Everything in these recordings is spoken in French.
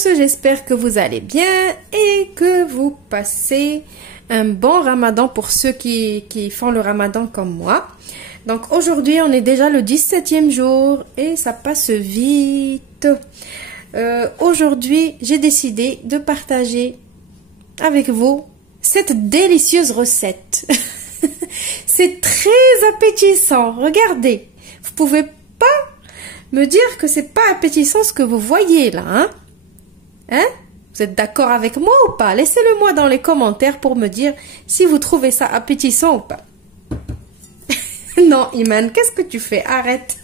tous, j'espère que vous allez bien et que vous passez un bon ramadan pour ceux qui font le ramadan comme moi. Donc aujourd'hui on est déjà le 17e jour et ça passe vite. Aujourd'hui j'ai décidé de partager avec vous cette délicieuse recette. C'est très appétissant, regardez. Vous pouvez pas me dire que c'est pas appétissant ce que vous voyez là, hein? Vous êtes d'accord avec moi ou pas? Laissez-le moi dans les commentaires pour me dire si vous trouvez ça appétissant ou pas. Non, Iman, qu'est-ce que tu fais? Arrête.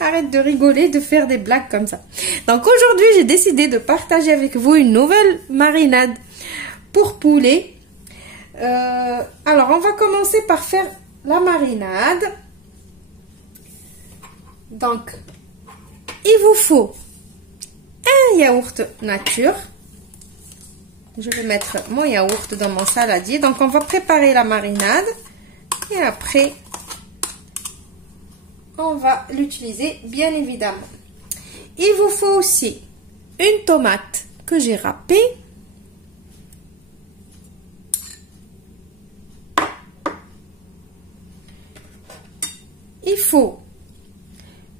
Arrête de rigoler, de faire des blagues comme ça. Donc aujourd'hui, j'ai décidé de partager avec vous une nouvelle marinade pour poulet. Alors, on va commencer par faire la marinade. Donc, il vous faut un yaourt nature. Je vais mettre mon yaourt dans mon saladier. Donc, on va préparer la marinade. Et après, on va l'utiliser, bien évidemment. Il vous faut aussi une tomate que j'ai râpée. Il faut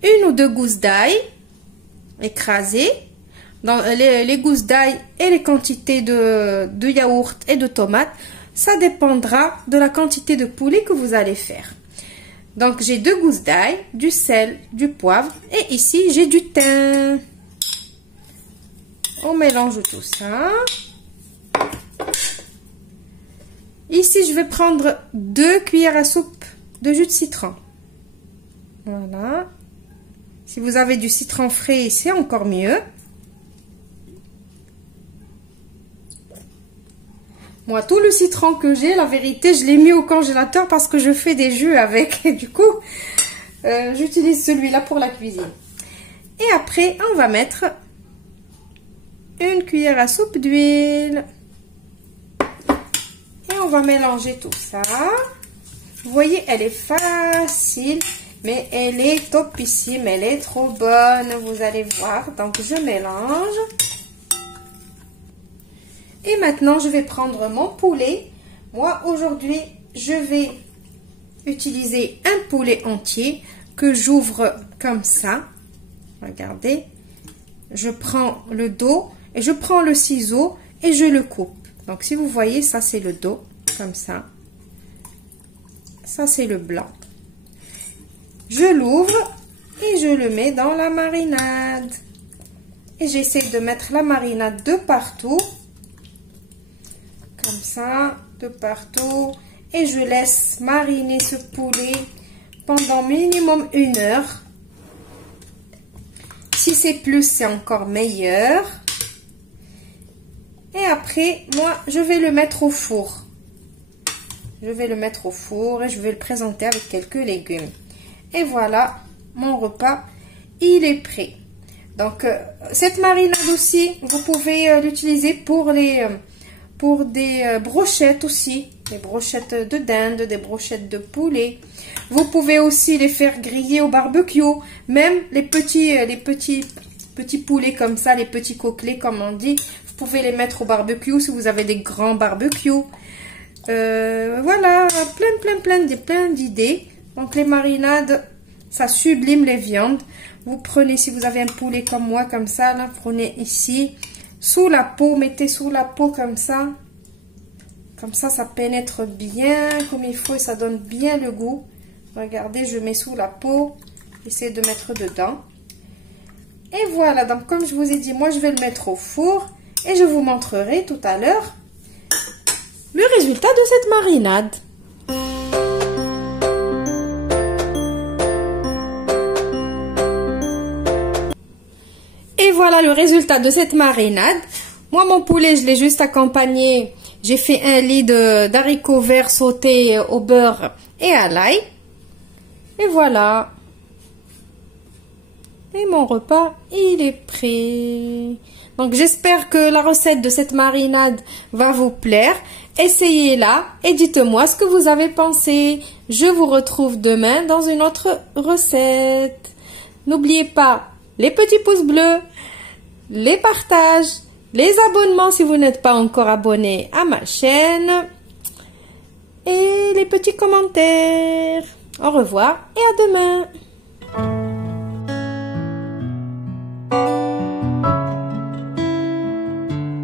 une ou deux gousses d'ail écrasées. Dans les gousses d'ail et les quantités de yaourt et de tomates, ça dépendra de la quantité de poulet que vous allez faire. Donc j'ai 2 gousses d'ail, du sel, du poivre et ici j'ai du thym. On mélange tout ça. Ici je vais prendre 2 cuillères à soupe de jus de citron. Voilà. Si vous avez du citron frais, c'est encore mieux. Moi, tout le citron que j'ai, la vérité, je l'ai mis au congélateur parce que je fais des jus avec. Et du coup, j'utilise celui-là pour la cuisine. Et après, on va mettre une cuillère à soupe d'huile. Et on va mélanger tout ça. Vous voyez, elle est facile. Mais elle est topissime, elle est trop bonne, vous allez voir. Donc, je mélange. Et maintenant, je vais prendre mon poulet. Moi, aujourd'hui, je vais utiliser un poulet entier que j'ouvre comme ça. Regardez. Je prends le dos et je prends le ciseau et je le coupe. Donc, si vous voyez, ça, c'est le dos, comme ça. Ça, c'est le blanc. Je l'ouvre et je le mets dans la marinade. Et j'essaie de mettre la marinade de partout. Comme ça, de partout. Et je laisse mariner ce poulet pendant minimum 1 heure. Si c'est plus, c'est encore meilleur. Et après, moi, je vais le mettre au four. Je vais le mettre au four et je vais le présenter avec quelques légumes. Et voilà, mon repas, il est prêt. Donc, cette marinade aussi, vous pouvez l'utiliser pour des brochettes aussi. Des brochettes de dinde, des brochettes de poulet. Vous pouvez aussi les faire griller au barbecue. Même les petits poulets comme ça, les petits côtelets comme on dit. Vous pouvez les mettre au barbecue si vous avez des grands barbecues. Voilà, plein d'idées. Donc les marinades, ça sublime les viandes. Vous prenez, si vous avez un poulet comme moi, comme ça, là, prenez ici, sous la peau, mettez sous la peau comme ça. Comme ça, ça pénètre bien comme il faut et ça donne bien le goût. Regardez, je mets sous la peau, j'essaie de mettre dedans. Et voilà, donc comme je vous ai dit, moi je vais le mettre au four et je vous montrerai tout à l'heure le résultat de cette marinade. Et voilà le résultat de cette marinade. Moi, mon poulet, je l'ai juste accompagné. J'ai fait un lit d'haricots verts sautés au beurre et à l'ail. Et voilà. Et mon repas, il est prêt. Donc, j'espère que la recette de cette marinade va vous plaire. Essayez-la et dites-moi ce que vous avez pensé. Je vous retrouve demain dans une autre recette. N'oubliez pas les petits pouces bleus, les partages, les abonnements si vous n'êtes pas encore abonné à ma chaîne et les petits commentaires. Au revoir et à demain.